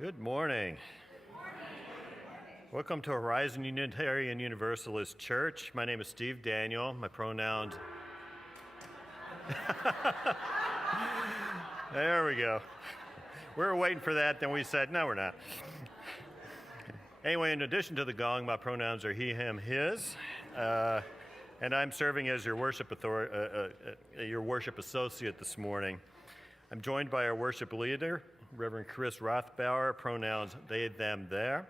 Good morning. Welcome to Horizon Unitarian Universalist Church. My name is Steve Daniel. My pronouns... There we go. We were waiting for that, then we said, no, we're not. Anyway, in addition to the gong, my pronouns are he, him, his. And I'm serving as your worship associate this morning. I'm joined by our worship leader, Reverend Chris Rothbauer, pronouns they, them, there.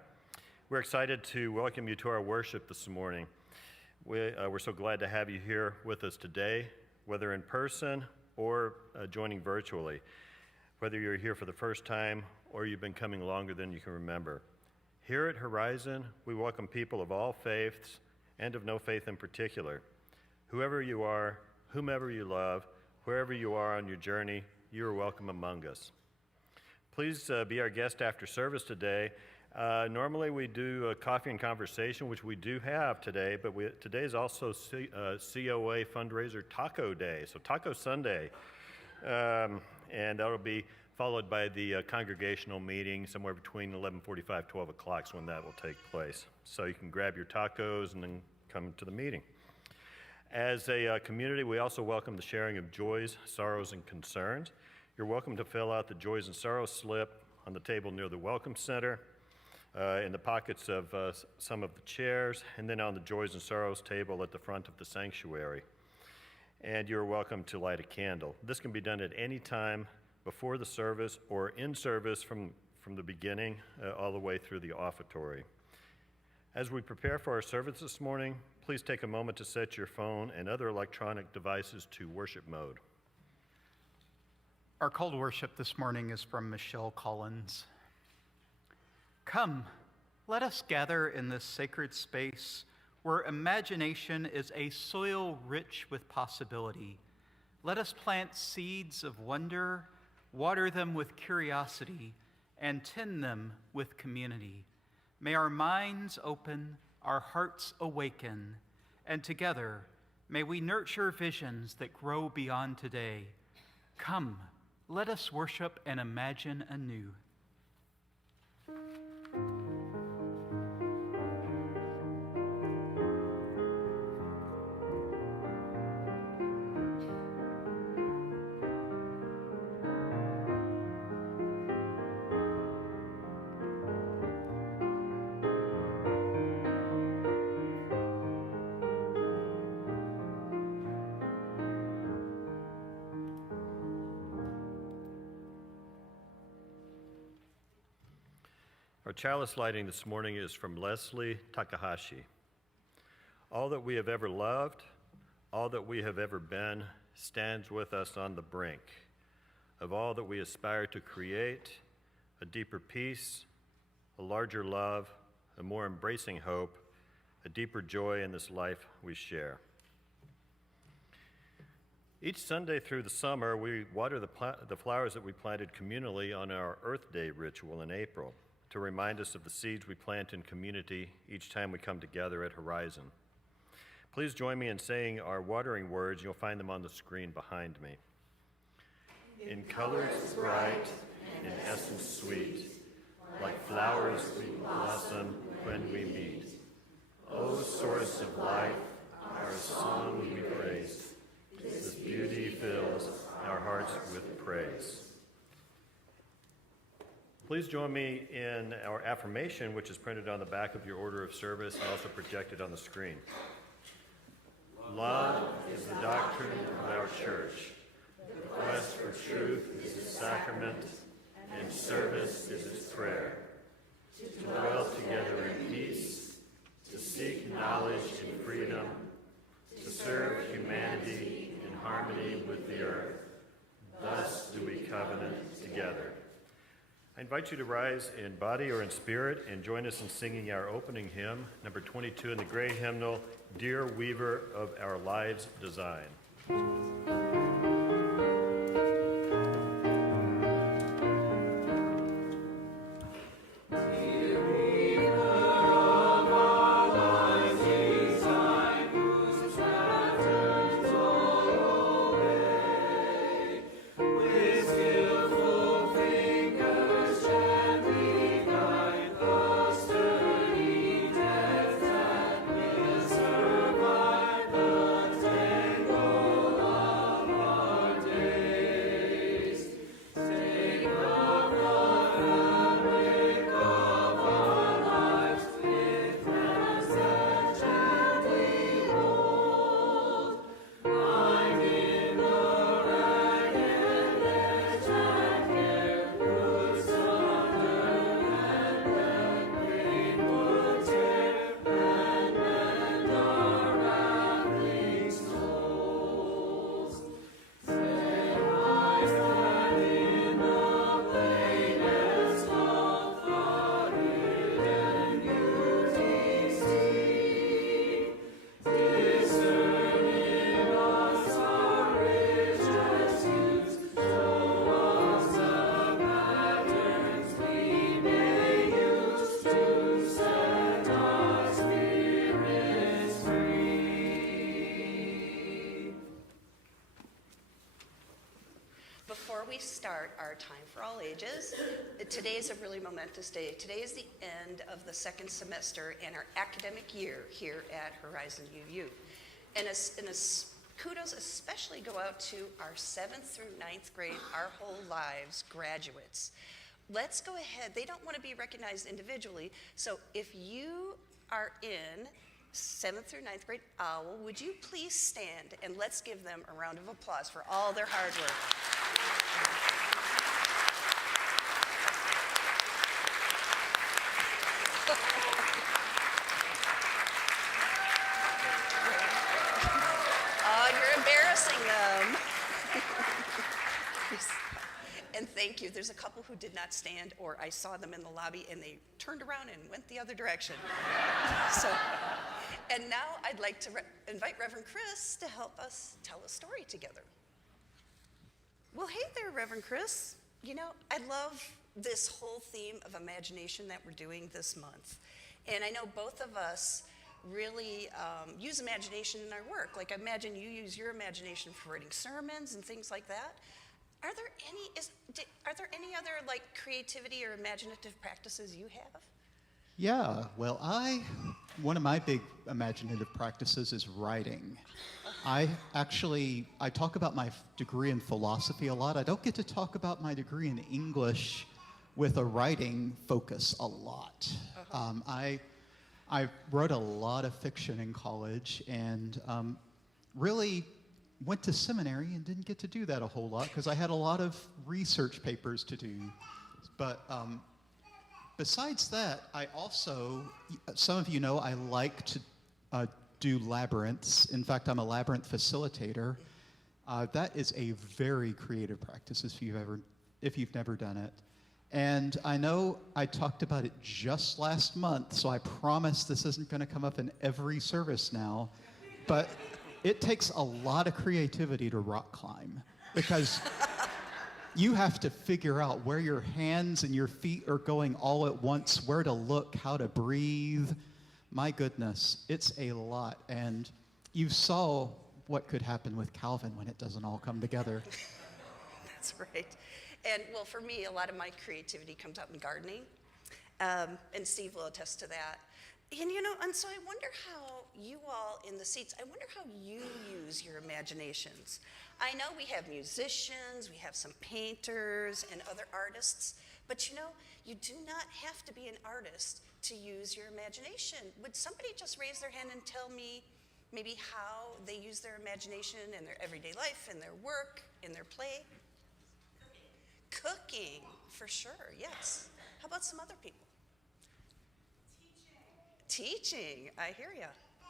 We're excited to welcome you to our worship this morning. We're so glad to have you here with us today, whether in person or joining virtually. Whether you're here for the first time or you've been coming longer than you can remember. Here at Horizon, we welcome people of all faiths and of no faith in particular. Whoever you are, whomever you love, wherever you are on your journey, you are welcome among us. Please be our guest after service today. Normally we do a coffee and conversation, which we do have today, but today is also COA fundraiser Taco Day, so Taco Sunday. And that'll be followed by the congregational meeting somewhere between 11:45, 12 o'clock is when that will take place. So you can grab your tacos and then come to the meeting. As a community, we also welcome the sharing of joys, sorrows, and concerns. You're welcome to fill out the joys and sorrows slip on the table near the Welcome Center, in the pockets of some of the chairs, and then on the joys and sorrows table at the front of the sanctuary. And you're welcome to light a candle. This can be done at any time before the service or in service from the beginning all the way through the offertory. As we prepare for our service this morning, please take a moment to set your phone and other electronic devices to worship mode. Our call to worship this morning is from Michelle Collins. Come, let us gather in this sacred space where imagination is a soil rich with possibility. Let us plant seeds of wonder, water them with curiosity, and tend them with community. May our minds open, our hearts awaken, and together may we nurture visions that grow beyond today. Come, let us worship and imagine anew. Our chalice lighting this morning is from Leslie Takahashi. All that we have ever loved, all that we have ever been, stands with us on the brink of all that we aspire to create, a deeper peace, a larger love, a more embracing hope, a deeper joy in this life we share. Each Sunday through the summer, we water the flowers that we planted communally on our Earth Day ritual in April, to remind us of the seeds we plant in community each time we come together at Horizon. Please join me in saying our watering words. You'll find them on the screen behind me. In colors bright, in essence sweet, like flowers we blossom when we meet. O source of life, our song we praise. This beauty fills our hearts with praise. Please join me in our affirmation, which is printed on the back of your order of service and also projected on the screen. Love is the doctrine of our church. The quest for truth is its sacrament, and service is its prayer. To dwell together in peace, to seek knowledge in freedom, to serve humanity in harmony with the earth. Thus do we covenant together. I invite you to rise in body or in spirit and join us in singing our opening hymn, number 22 in the gray hymnal, Dear Weaver of Our Lives' Design. With skillful fingers gently we start our Time for All Ages, today is a really momentous day. Today is the end of the second semester in our academic year here at Horizon UU. And kudos especially go out to our 7th through 9th grade, our whole lives graduates. Let's go ahead. They don't want to be recognized individually, so if you are in 7th through 9th grade OWL, would you please stand and let's give them a round of applause for all their hard work. Oh, you're embarrassing them. And thank you. There's a couple who did not stand, or I saw them in the lobby and they turned around and went the other direction. And now I'd like to invite Reverend Chris to help us tell a story together. Well, hey there, Reverend Chris. You know, I love this whole theme of imagination that we're doing this month. And I know both of us really use imagination in our work. Like, I imagine you use your imagination for writing sermons and things like that. Are there any other like creativity or imaginative practices you have? Yeah, well, one of my big imaginative practices is writing. I talk about my degree in philosophy a lot. I don't get to talk about my degree in English with a writing focus a lot. I wrote a lot of fiction in college and really went to seminary and didn't get to do that a whole lot because I had a lot of research papers to do. But besides that, I also, some of you know, I like to do labyrinths. In fact, I'm a labyrinth facilitator. That is a very creative practice if you've never done it. And I know I talked about it just last month, so I promise this isn't going to come up in every service now, but it takes a lot of creativity to rock climb because you have to figure out where your hands and your feet are going all at once, where to look, how to breathe. My goodness, it's a lot. And you saw what could happen with Calvin when it doesn't all come together. That's right. And well, for me, a lot of my creativity comes out in gardening. And Steve will attest to that. And you know, and so I wonder how you all in the seats, I wonder how you use your imaginations. I know we have musicians, we have some painters and other artists, but you know, you do not have to be an artist to use your imagination. Would somebody just raise their hand and tell me maybe how they use their imagination in their everyday life, in their work, in their play? Cooking, for sure, yes. How about some other people? Teaching, I hear ya. So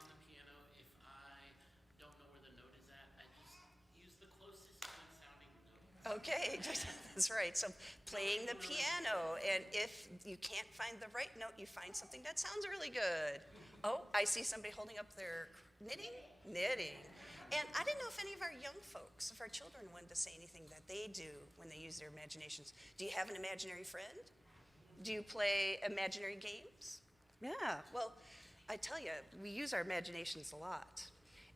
on the piano, if I don't know where the note is at, I just use the closest good sounding note. Okay, that's right. So playing the piano, and if you can't find the right note, you find something that sounds really good. Oh, I see somebody holding up their knitting. And I didn't know if any of our young folks, if our children wanted to say anything that they do when they use their imaginations. Do you have an imaginary friend? Do you play imaginary games? Yeah, well, I tell you, we use our imaginations a lot.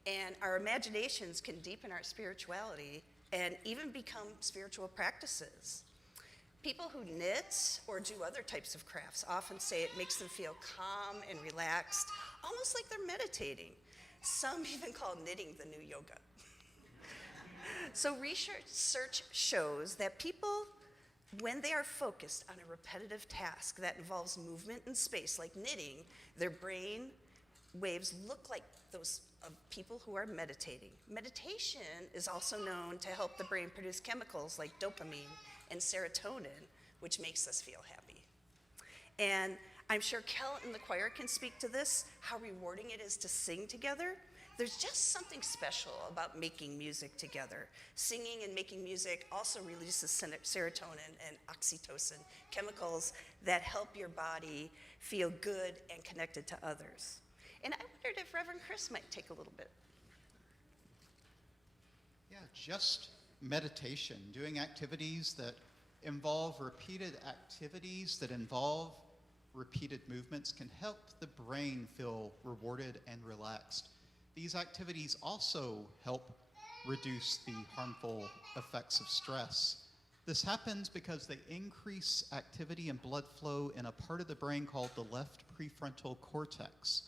And our imaginations can deepen our spirituality and even become spiritual practices. People who knit or do other types of crafts often say it makes them feel calm and relaxed, almost like they're meditating. Some even call knitting the new yoga. So research shows that people, when they are focused on a repetitive task that involves movement in space, like knitting, their brain waves look like those of people who are meditating. Meditation is also known to help the brain produce chemicals like dopamine and serotonin, which makes us feel happy. And I'm sure Kel and the choir can speak to this, how rewarding it is to sing together. There's just something special about making music together. Singing and making music also releases serotonin and oxytocin, chemicals that help your body feel good and connected to others. And I wondered if Reverend Chris might take a little bit. Yeah, just meditation, doing activities that involve repeated movements can help the brain feel rewarded and relaxed. These activities also help reduce the harmful effects of stress. This happens because they increase activity and blood flow in a part of the brain called the left prefrontal cortex.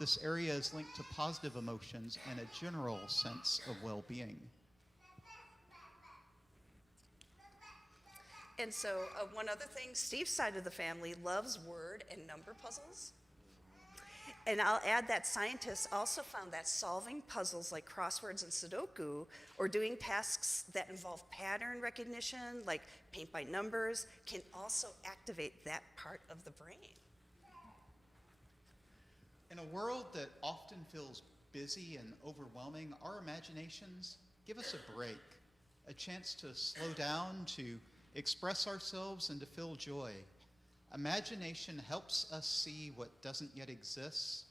This area is linked to positive emotions and a general sense of well-being. And so one other thing, Steve's side of the family loves word and number puzzles. And I'll add that scientists also found that solving puzzles like crosswords and Sudoku, or doing tasks that involve pattern recognition, like paint by numbers, can also activate that part of the brain. In a world that often feels busy and overwhelming, our imaginations give us a break, a chance to slow down, to express ourselves, and to feel joy. Imagination helps us see what doesn't yet exist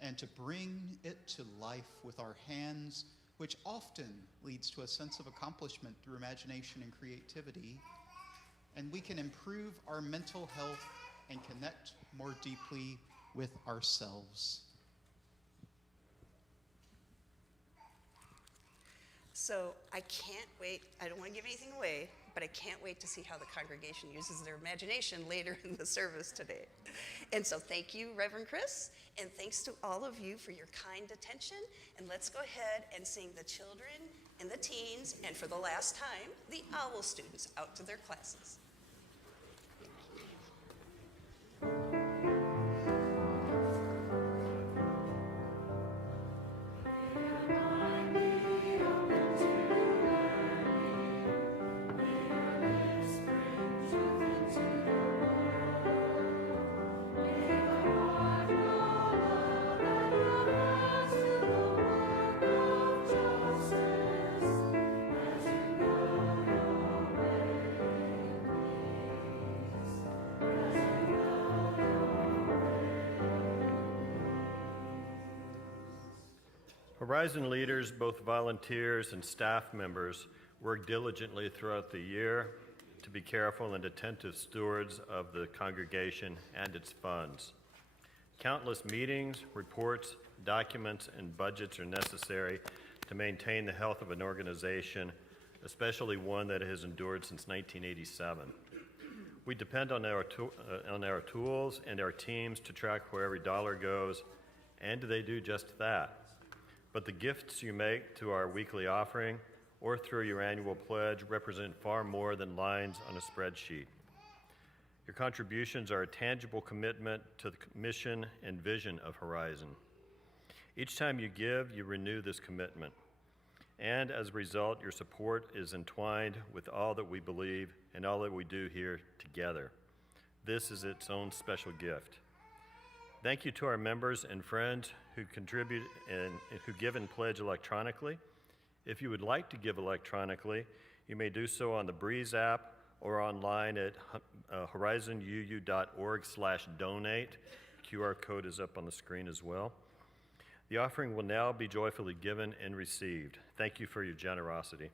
and to bring it to life with our hands, which often leads to a sense of accomplishment through imagination and creativity. And we can improve our mental health and connect more deeply with ourselves. So I can't wait, I don't want to give anything away, but I can't wait to see how the congregation uses their imagination later in the service today. And so thank you, Reverend Chris, and thanks to all of you for your kind attention. And let's go ahead and sing the children and the teens, and for the last time, the OWL students out to their classes. Horizon leaders, both volunteers and staff members, work diligently throughout the year to be careful and attentive stewards of the congregation and its funds. Countless meetings, reports, documents, and budgets are necessary to maintain the health of an organization, especially one that has endured since 1987. We depend on our tools and our teams to track where every dollar goes, and they do just that. But the gifts you make to our weekly offering or through your annual pledge represent far more than lines on a spreadsheet. Your contributions are a tangible commitment to the mission and vision of Horizon. Each time you give, you renew this commitment. And as a result, your support is entwined with all that we believe and all that we do here together. This is its own special gift. Thank you to our members and friends who contribute and who give and pledge electronically. If you would like to give electronically, you may do so on the Breeze app or online at horizonuu.org/donate. QR code is up on the screen as well. The offering will now be joyfully given and received. Thank you for your generosity.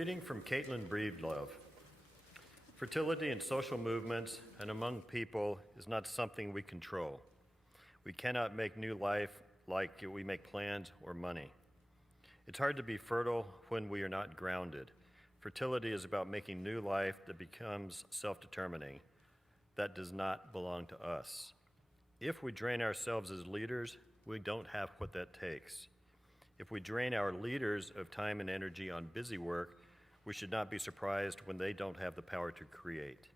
reading from Caitlin Breedlove. Fertility in social movements and among people is not something we control. We cannot make new life like we make plans or money. It's hard to be fertile when we are not grounded. Fertility is about making new life that becomes self-determining. That does not belong to us. If we drain ourselves as leaders, we don't have what that takes. If we drain our leaders of time and energy on busy work, we should not be surprised when they don't have the power to create.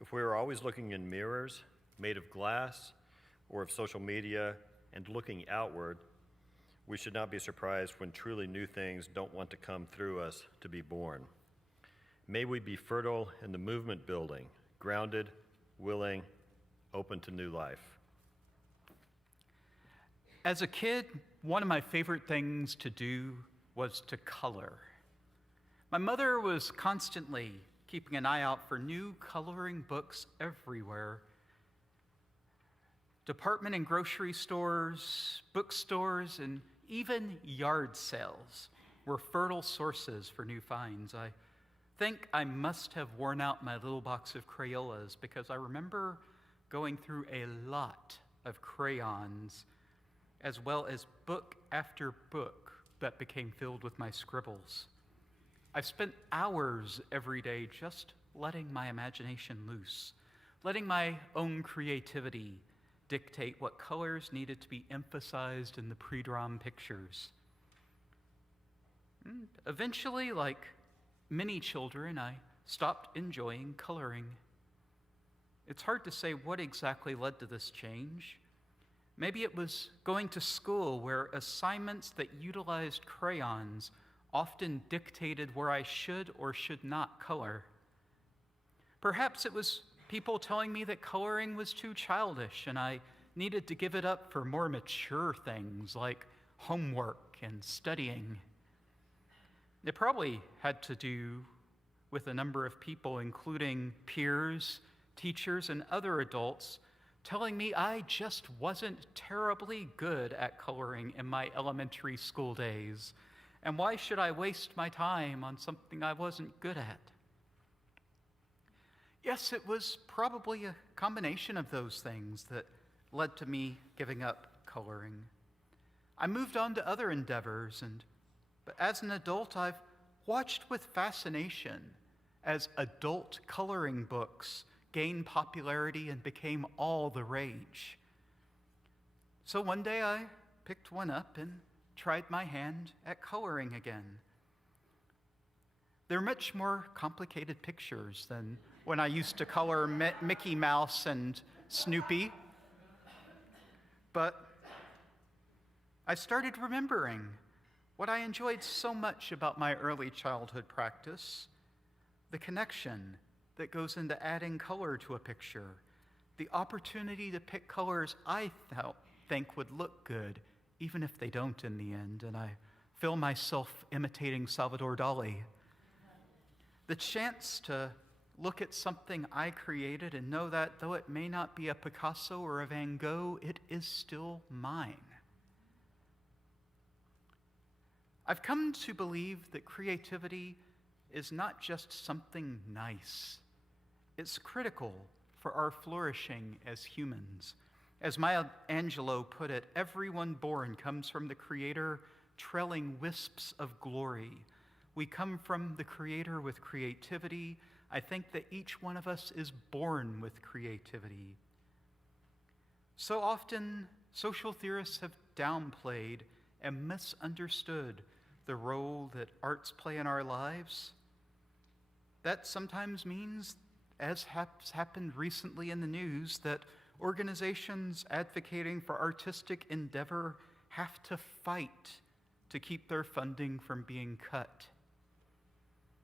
If we are always looking in mirrors made of glass or of social media and looking outward, we should not be surprised when truly new things don't want to come through us to be born. May we be fertile in the movement building, grounded, willing, open to new life. As a kid, one of my favorite things to do was to color. My mother was constantly keeping an eye out for new coloring books everywhere. Department and grocery stores, bookstores, and even yard sales were fertile sources for new finds. I think I must have worn out my little box of Crayolas because I remember going through a lot of crayons as well as book after book that became filled with my scribbles. I've spent hours every day just letting my imagination loose, letting my own creativity dictate what colors needed to be emphasized in the pre-drawn pictures. And eventually, like many children, I stopped enjoying coloring. It's hard to say what exactly led to this change. Maybe it was going to school where assignments that utilized crayons often dictated where I should or should not color. Perhaps it was people telling me that coloring was too childish and I needed to give it up for more mature things like homework and studying. It probably had to do with a number of people, including peers, teachers, and other adults, telling me I just wasn't terribly good at coloring in my elementary school days, and why should I waste my time on something I wasn't good at? Yes, it was probably a combination of those things that led to me giving up coloring. I moved on to other endeavors, but as an adult, I've watched with fascination as adult coloring books gained popularity and became all the rage. So one day I picked one up and tried my hand at coloring again. They're much more complicated pictures than when I used to color Mickey Mouse and Snoopy. But I started remembering what I enjoyed so much about my early childhood practice, the connection that goes into adding color to a picture, the opportunity to pick colors I think would look good, even if they don't in the end, and I feel myself imitating Salvador Dali. The chance to look at something I created and know that though it may not be a Picasso or a Van Gogh, it is still mine. I've come to believe that creativity is not just something nice. It's critical for our flourishing as humans. As Maya Angelou put it, everyone born comes from the Creator trailing wisps of glory. We come from the Creator with creativity. I think that each one of us is born with creativity. So often, social theorists have downplayed and misunderstood the role that arts play in our lives. That sometimes means, as has happened recently in the news, that organizations advocating for artistic endeavor have to fight to keep their funding from being cut.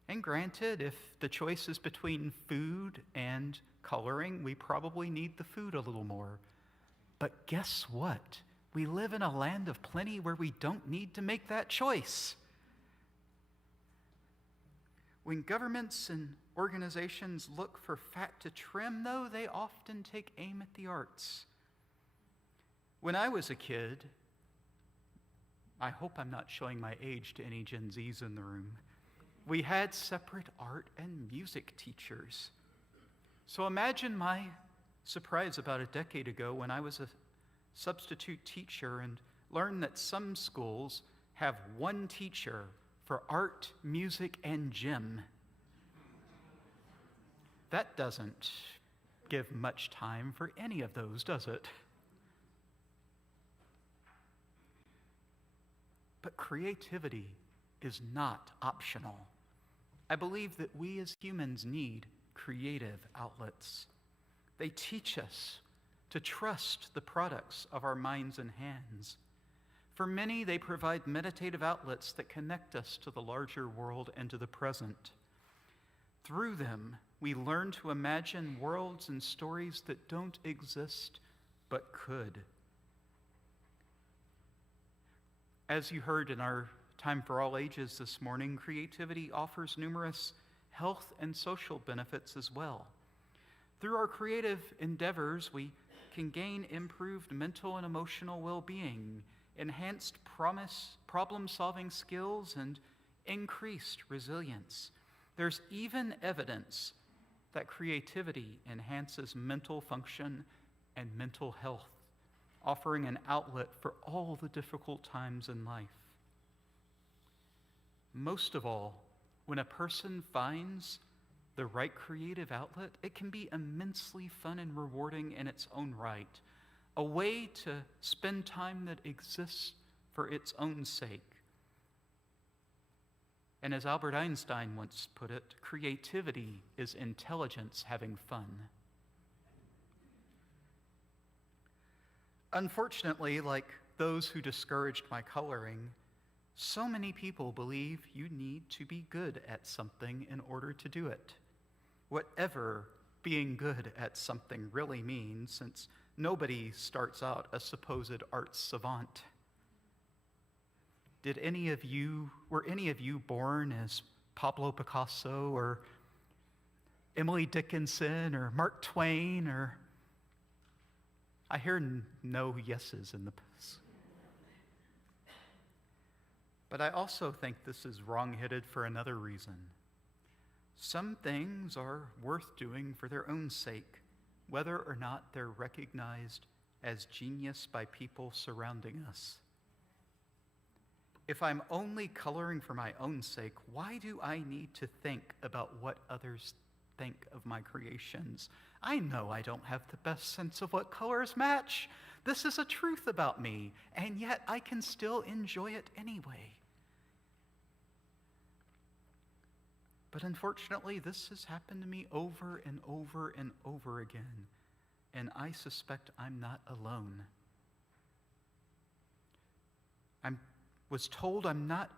And granted, if the choice is between food and coloring, we probably need the food a little more. But guess what? We live in a land of plenty where we don't need to make that choice. When governments and organizations look for fat to trim, though, they often take aim at the arts. When I was a kid, I hope I'm not showing my age to any Gen Zs in the room. We had separate art and music teachers. So imagine my surprise about a decade ago when I was a substitute teacher and learned that some schools have one teacher for art, music, and gym. That doesn't give much time for any of those, does it? But creativity is not optional. I believe that we as humans need creative outlets. They teach us to trust the products of our minds and hands. For many, they provide meditative outlets that connect us to the larger world and to the present. Through them, we learn to imagine worlds and stories that don't exist but could. As you heard in our Time for All Ages this morning, creativity offers numerous health and social benefits as well. Through our creative endeavors, we can gain improved mental and emotional well-being, enhanced problem-solving skills, and increased resilience. There's even evidence that creativity enhances mental function and mental health, offering an outlet for all the difficult times in life. Most of all, when a person finds the right creative outlet, it can be immensely fun and rewarding in its own right, a way to spend time that exists for its own sake. And as Albert Einstein once put it, creativity is intelligence having fun. Unfortunately, like those who discouraged my coloring, so many people believe you need to be good at something in order to do it. Whatever being good at something really means, since nobody starts out a supposed art savant. Were any of you born as Pablo Picasso or Emily Dickinson or Mark Twain or... I hear no yeses in the... But I also think this is wrong-headed for another reason. Some things are worth doing for their own sake, whether or not they're recognized as genius by people surrounding us. If I'm only coloring for my own sake, why do I need to think about what others think of my creations? I know I don't have the best sense of what colors match. This is a truth about me, and yet I can still enjoy it anyway. But unfortunately, this has happened to me over and over and over again, and I suspect I'm not alone. I was told I'm not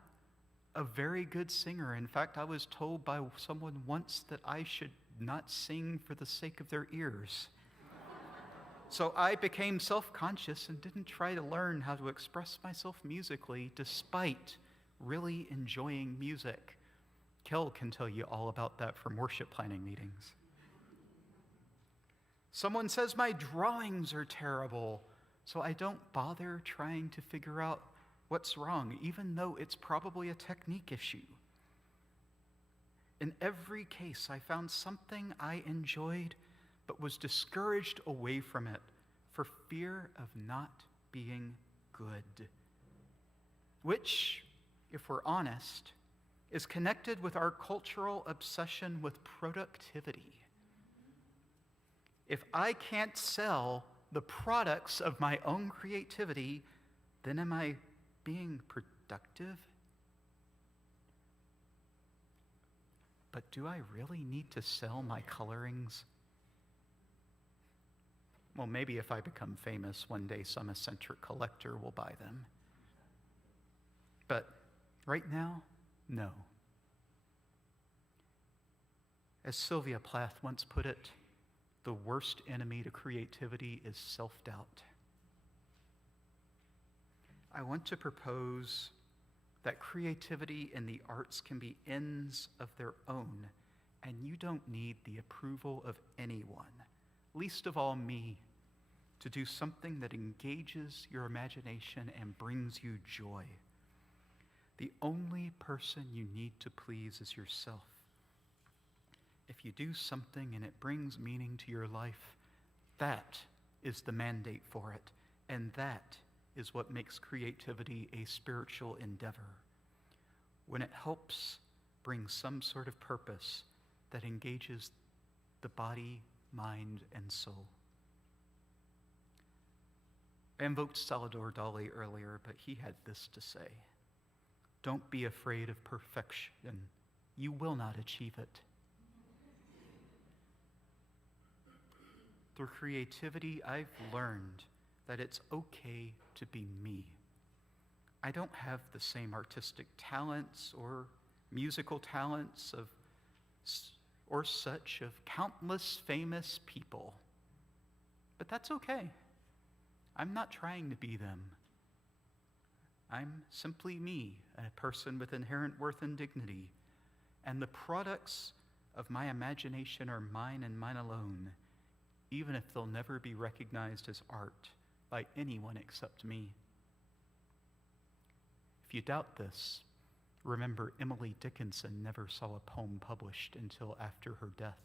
a very good singer. In fact, I was told by someone once that I should not sing for the sake of their ears. So I became self-conscious and didn't try to learn how to express myself musically, despite really enjoying music. Kel can tell you all about that from worship planning meetings. Someone says my drawings are terrible, so I don't bother trying to figure out what's wrong, even though it's probably a technique issue. In every case, I found something I enjoyed, but was discouraged away from it for fear of not being good, which, if we're honest, is connected with our cultural obsession with productivity. If I can't sell the products of my own creativity, then am I being productive? But do I really need to sell my colorings? Well, maybe if I become famous, one day some eccentric collector will buy them. But right now, no. As Sylvia Plath once put it, the worst enemy to creativity is self-doubt. I want to propose that creativity in the arts can be ends of their own, and you don't need the approval of anyone, least of all me, to do something that engages your imagination and brings you joy. The only person you need to please is yourself. If you do something and it brings meaning to your life, that is the mandate for it, and that is what makes creativity a spiritual endeavor. When it helps bring some sort of purpose that engages the body, mind, and soul. I invoked Salvador Dali earlier, but he had this to say: don't be afraid of perfection. You will not achieve it. Through creativity, I've learned that it's okay to be me. I don't have the same artistic talents or musical talents or such of countless famous people, but that's okay. I'm not trying to be them. I'm simply me, a person with inherent worth and dignity, and the products of my imagination are mine and mine alone, even if they'll never be recognized as art by anyone except me. If you doubt this, remember Emily Dickinson never saw a poem published until after her death.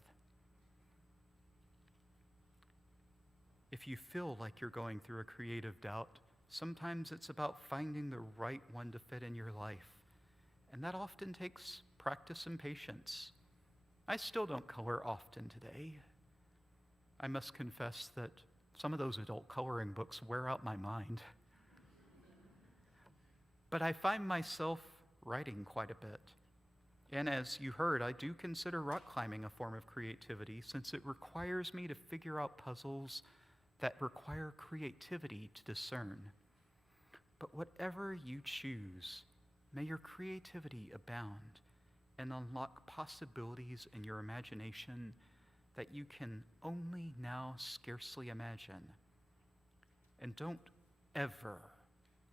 If you feel like you're going through a creative doubt, sometimes it's about finding the right one to fit in your life, and that often takes practice and patience. I still don't color often today. I must confess that some of those adult coloring books wear out my mind. But I find myself writing quite a bit. And as you heard, I do consider rock climbing a form of creativity, since it requires me to figure out puzzles that require creativity to discern. But whatever you choose, may your creativity abound and unlock possibilities in your imagination that you can only now scarcely imagine. And don't ever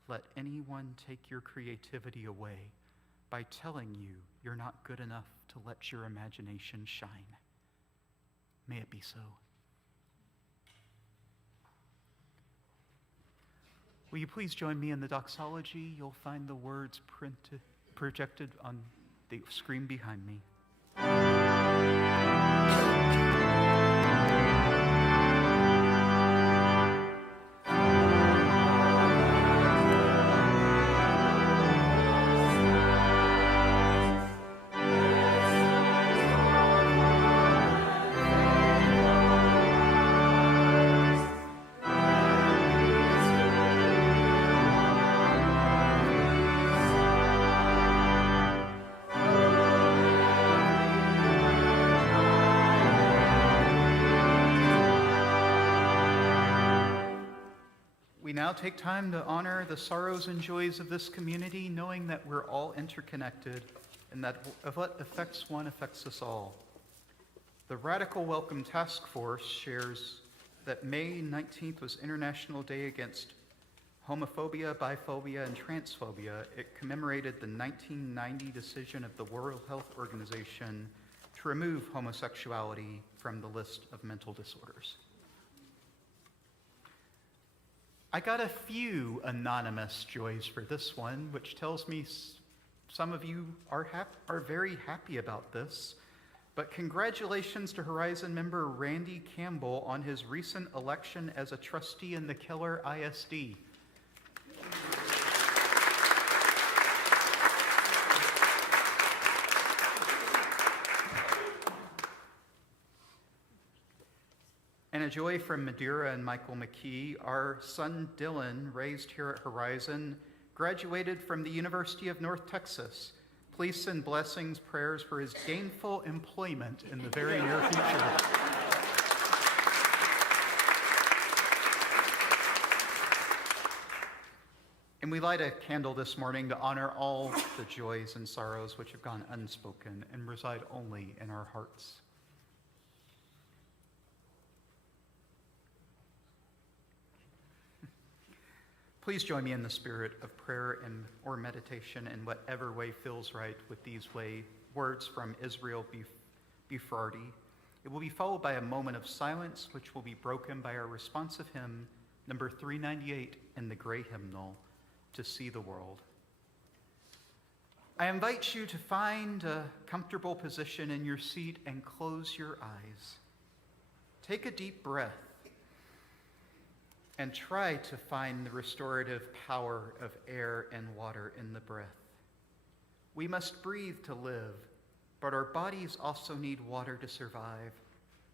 let anyone take your creativity away by telling you you're not good enough to let your imagination shine. May it be so. Will you please join me in the doxology? You'll find the words projected on the screen behind me. We now take time to honor the sorrows and joys of this community, knowing that we're all interconnected and that what affects one affects us all. The Radical Welcome Task Force shares that May 19th was International Day Against Homophobia, Biphobia, and Transphobia. It commemorated the 1990 decision of the World Health Organization to remove homosexuality from the list of mental disorders. I got a few anonymous joys for this one, which tells me some of you are very happy about this. But congratulations to Horizon member Randy Campbell on his recent election as a trustee in the Keller ISD. And a joy from Madeira and Michael McKee. Our son Dylan, raised here at Horizon, graduated from the University of North Texas. Please send blessings, prayers for his gainful employment in the very near future. And we light a candle this morning to honor all the joys and sorrows which have gone unspoken and reside only in our hearts. Please join me in the spirit of prayer or meditation in whatever way feels right with these words from Israel Bufrardi. It will be followed by a moment of silence, which will be broken by our responsive hymn, number 398 in the gray hymnal, To See the World. I invite you to find a comfortable position in your seat and close your eyes. Take a deep breath and try to find the restorative power of air and water in the breath. We must breathe to live, but our bodies also need water to survive.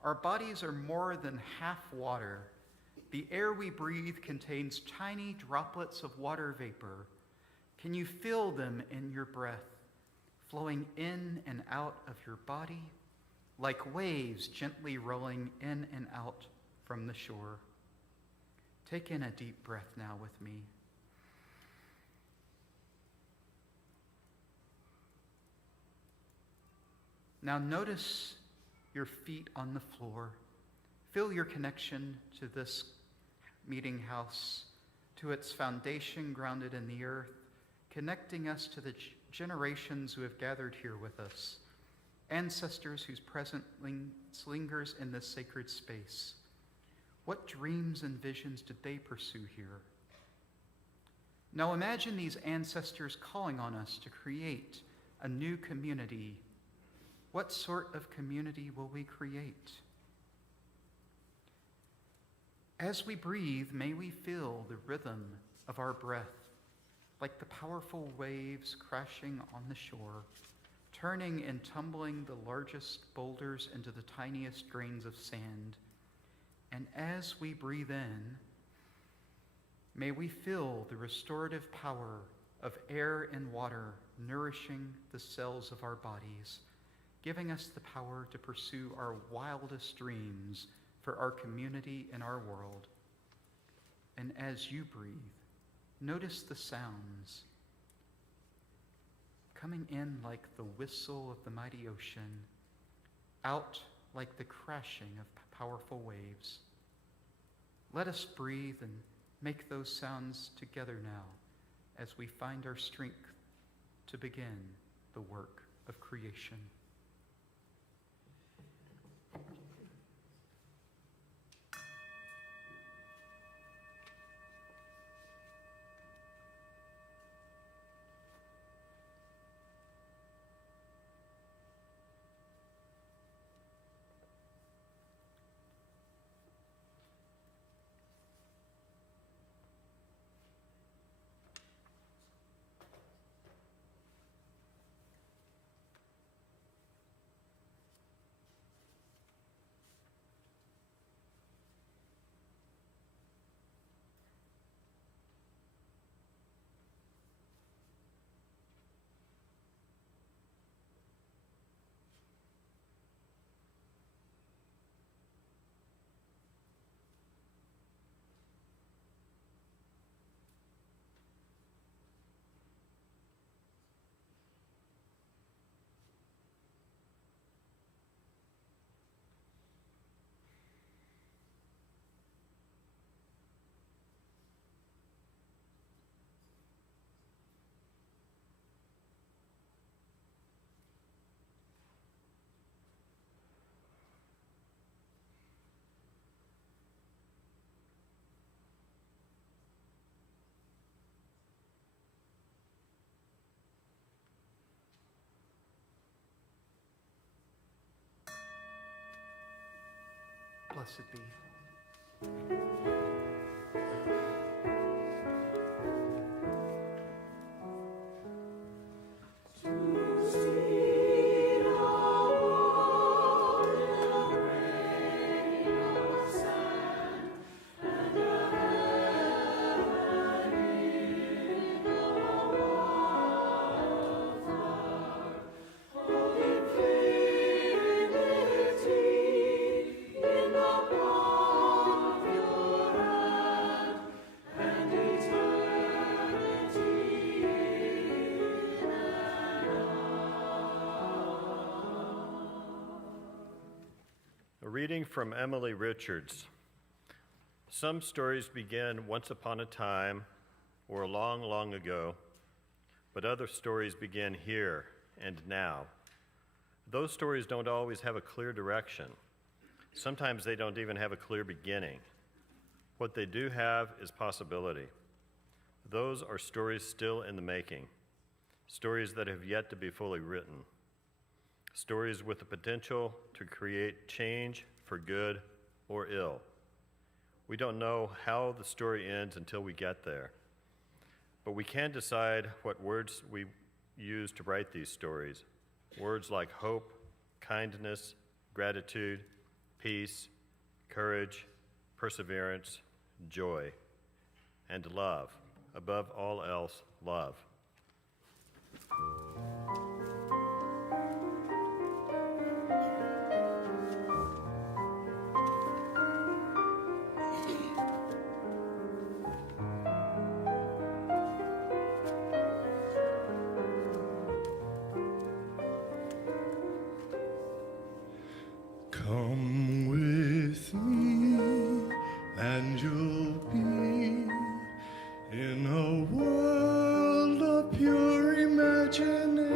Our bodies are more than half water. The air we breathe contains tiny droplets of water vapor. Can you feel them in your breath, flowing in and out of your body, like waves gently rolling in and out from the shore? Take in a deep breath now with me. Now notice your feet on the floor. Feel your connection to this meeting house, to its foundation grounded in the earth, connecting us to the generations who have gathered here with us, ancestors whose presence lingers in this sacred space. What dreams and visions did they pursue here? Now imagine these ancestors calling on us to create a new community. What sort of community will we create? As we breathe, may we feel the rhythm of our breath, like the powerful waves crashing on the shore, turning and tumbling the largest boulders into the tiniest grains of sand. And as we breathe in, may we feel the restorative power of air and water nourishing the cells of our bodies, giving us the power to pursue our wildest dreams for our community and our world. And as you breathe, notice the sounds coming in like the whistle of the mighty ocean, out like the crashing of powerful waves. Let us breathe and make those sounds together now as we find our strength to begin the work of creation. Blessed be. A reading from Emily Richards. Some stories begin once upon a time or long, long ago, but other stories begin here and now. Those stories don't always have a clear direction. Sometimes they don't even have a clear beginning. What they do have is possibility. Those are stories still in the making. stories that have yet to be fully written, stories with the potential to create change for good or ill. We don't know how the story ends until we get there, but we can decide what words we use to write these stories. Words like hope, kindness, gratitude, peace, courage, perseverance, joy, and love. Above all else, love. Come with me, and you'll be in a world of pure imagination.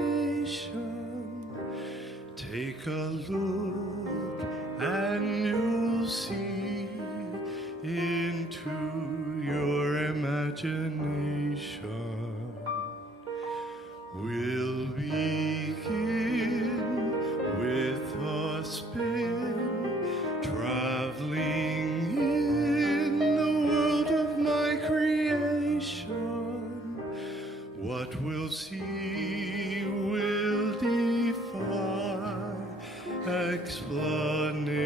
Take a look, and you'll see into your imagination. We'll begin with a spin, traveling in the world of my creation. What we'll see will defy explanation.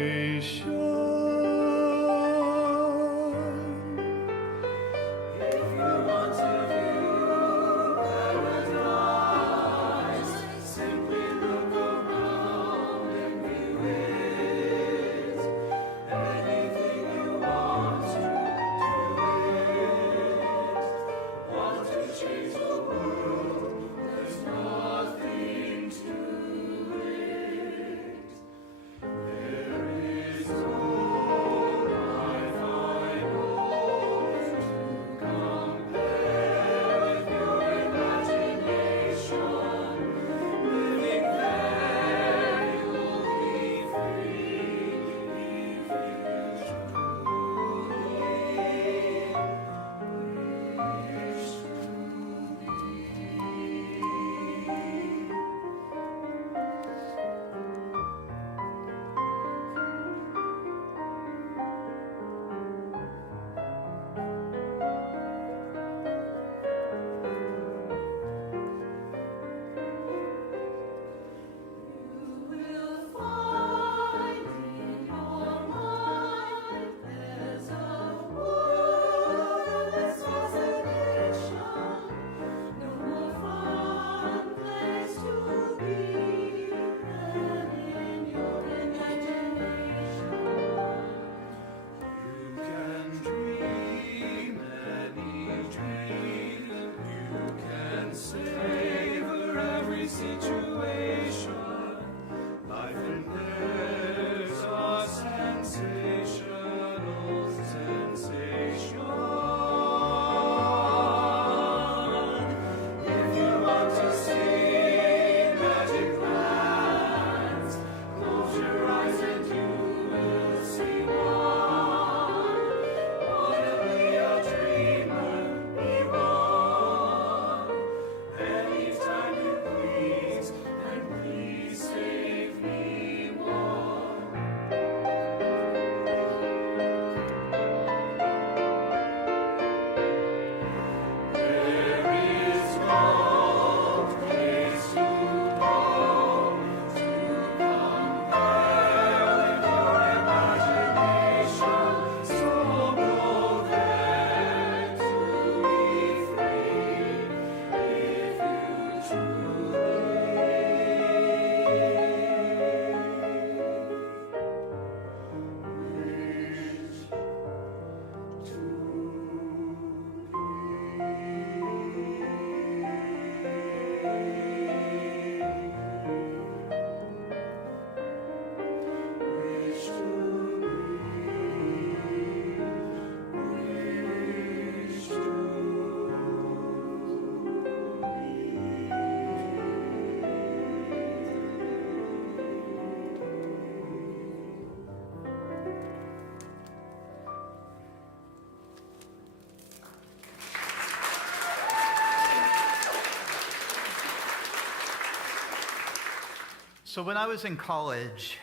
So when I was in college,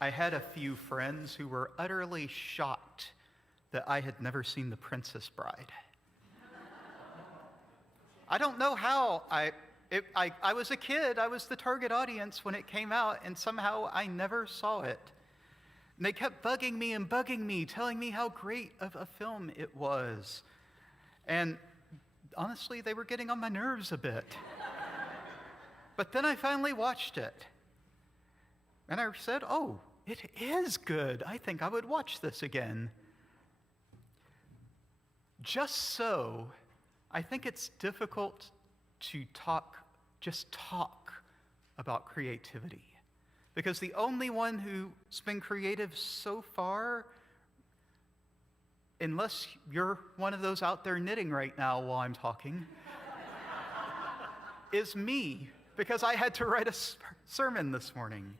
I had a few friends who were utterly shocked that I had never seen The Princess Bride. I don't know how. I was a kid. I was the target audience when it came out, and somehow I never saw it. And they kept bugging me, telling me how great of a film it was. And honestly, they were getting on my nerves a bit. But then I finally watched it. And I said, oh, it is good. I think I would watch this again. Just so, I think it's difficult to just talk about creativity. Because the only one who's been creative so far, unless you're one of those out there knitting right now while I'm talking, is me, because I had to write a sermon this morning.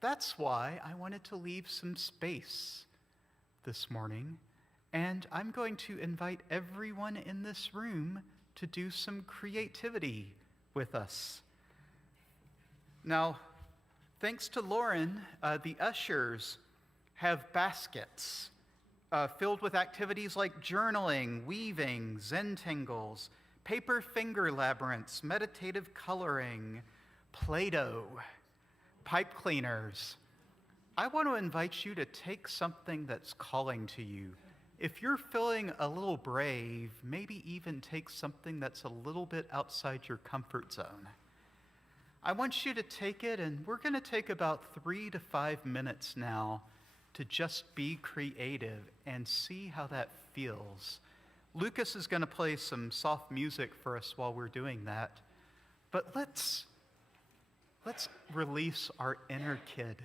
That's why I wanted to leave some space this morning, and I'm going to invite everyone in this room to do some creativity with us. Now, thanks to Lauren, the ushers have baskets filled with activities like journaling, weaving, Zentangles, paper finger labyrinths, meditative coloring, Play-Doh, pipe cleaners. I want to invite you to take something that's calling to you. If you're feeling a little brave, maybe even take something that's a little bit outside your comfort zone. I want you to take it, and we're going to take about 3 to 5 minutes now to just be creative and see how that feels. Lucas is going to play some soft music for us while we're doing that, but let's release our inner kid.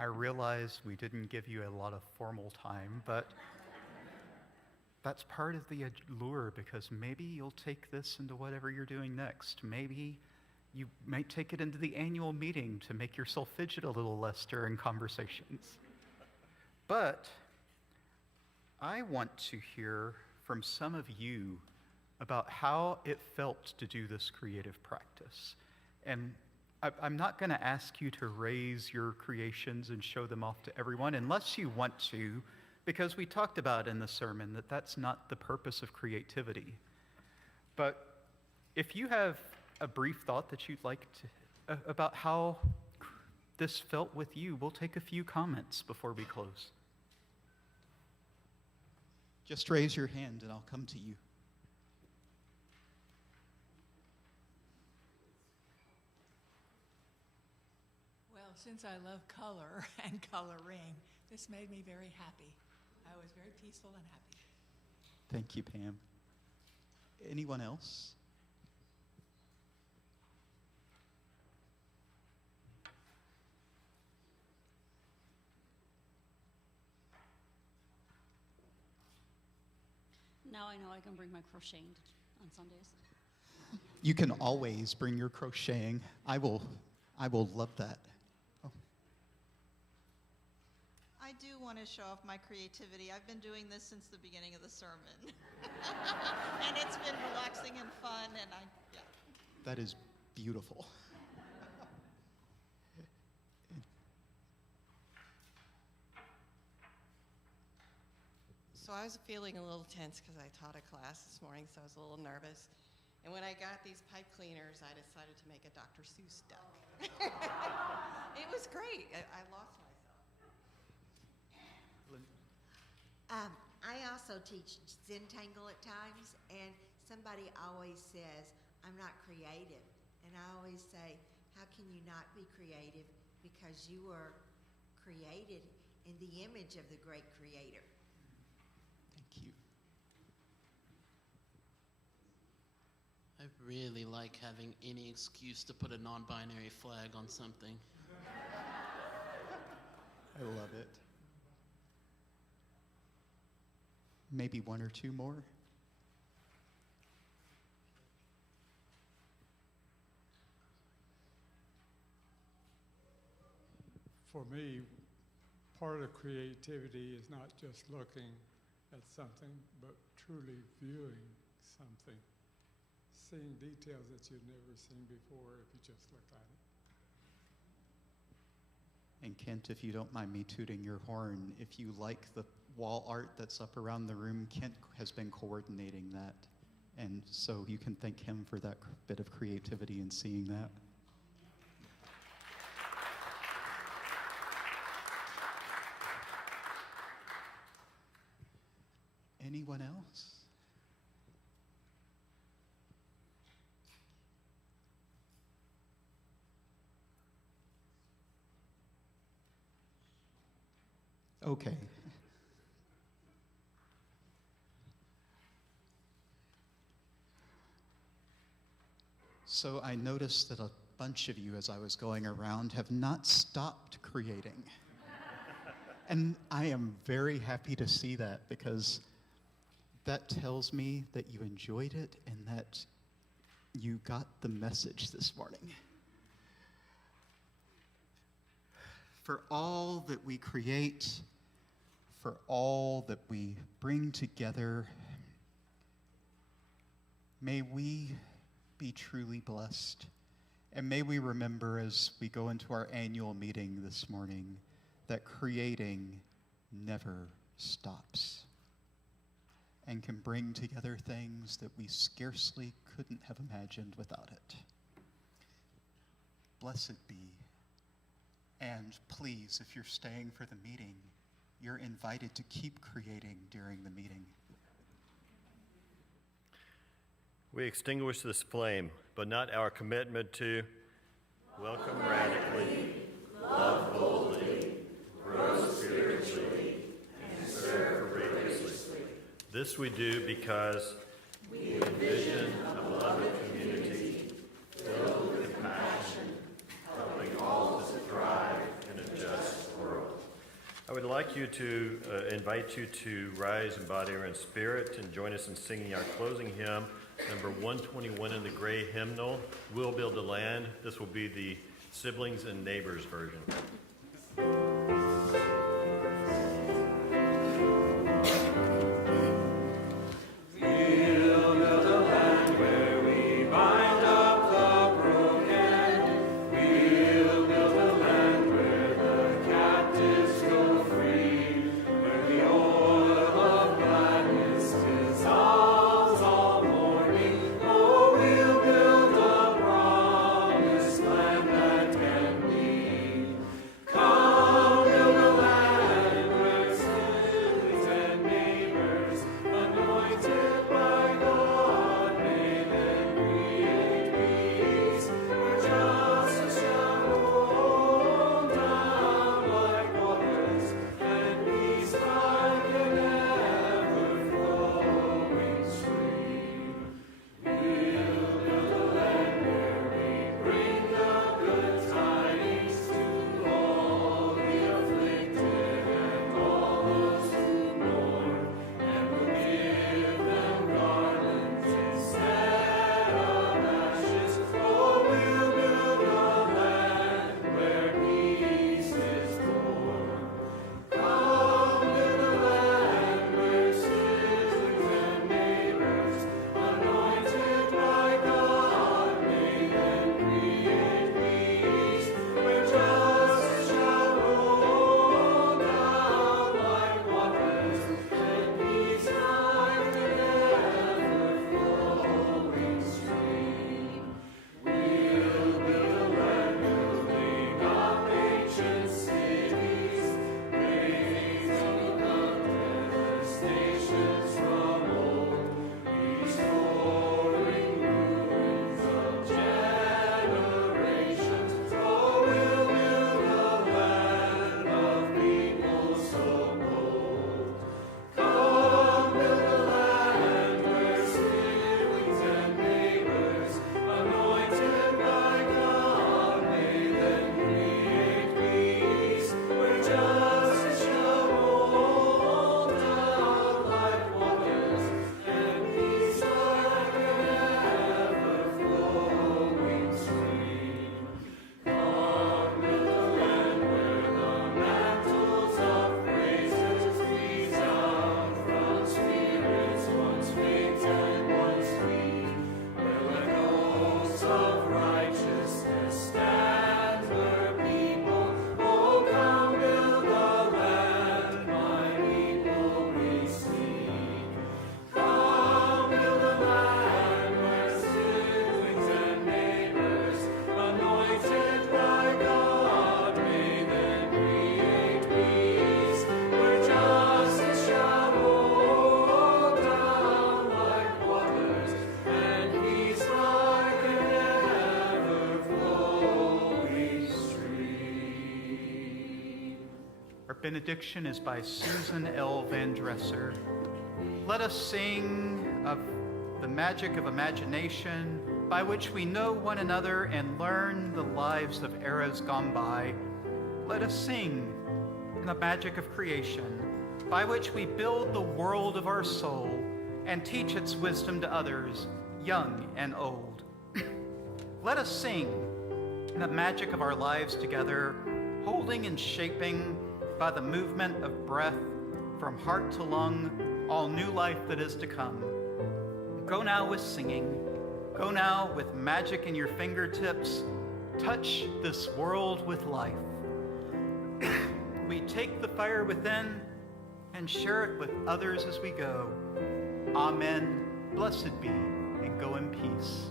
I realize we didn't give you a lot of formal time, but that's part of the allure, because maybe you'll take this into whatever you're doing next. Maybe you might take it into the annual meeting to make yourself fidget a little less during conversations. But I want to hear from some of you about how it felt to do this creative practice. And I'm not going to ask you to raise your creations and show them off to everyone unless you want to, because we talked about in the sermon that that's not the purpose of creativity. But if you have a brief thought that you'd like to, about how this felt with you, we'll take a few comments before we close. Just raise your hand and I'll come to you. Well, since I love color and coloring, this made me very happy. I was very peaceful and happy. Thank you, Pam. Anyone else? Now I know I can bring my crocheting on Sundays. You can always bring your crocheting. I will love that. Oh. I do want to show off my creativity. I've been doing this since the beginning of the sermon. And it's been relaxing and fun, and yeah. That is beautiful. So I was feeling a little tense because I taught a class this morning, so I was a little nervous. And when I got these pipe cleaners, I decided to make a Dr. Seuss duck. It was great. I lost myself. I also teach Zentangle at times, and somebody always says, I'm not creative. And I always say, how can you not be creative? Because you were created in the image of the great creator. Thank you. I really like having any excuse to put a non-binary flag on something. I love it. Maybe one or two more? For me, part of creativity is not just looking at something, but truly viewing something. Seeing details that you've never seen before if you just look at it. And Kent, if you don't mind me tooting your horn, if you like the wall art that's up around the room, Kent has been coordinating that. And so you can thank him for that bit of creativity in seeing that. Anyone else? Okay. So I noticed that a bunch of you, as I was going around, have not stopped creating. And I am very happy to see that, because that tells me that you enjoyed it and that you got the message this morning. For all that we create, for all that we bring together, may we be truly blessed. And may we remember as we go into our annual meeting this morning that creating never stops and can bring together things that we scarcely couldn't have imagined without it. Blessed be. And please, if you're staying for the meeting, you're invited to keep creating during the meeting. We extinguish this flame, but not our commitment to welcome radically, love boldly, grow spiritually, and serve courageously. This we do because we envision a beloved community filled with compassion, helping all to thrive in a just world. like you to invite you to rise in body or in spirit and join us in singing our closing hymn, number 121 in the gray hymnal, We'll Build the Land. This will be the siblings and neighbors version. Benediction is by Susan L. Van Dresser. Let us sing of the magic of imagination by which we know one another and learn the lives of eras gone by. Let us sing the magic of creation by which we build the world of our soul and teach its wisdom to others, young and old. Let us sing the magic of our lives together, holding and shaping by the movement of breath from heart to lung, all new life that is to come. Go now with singing. Go now with magic in your fingertips. Touch this world with life. We take the fire within and share it with others as we go. Amen. Blessed be, and go in peace.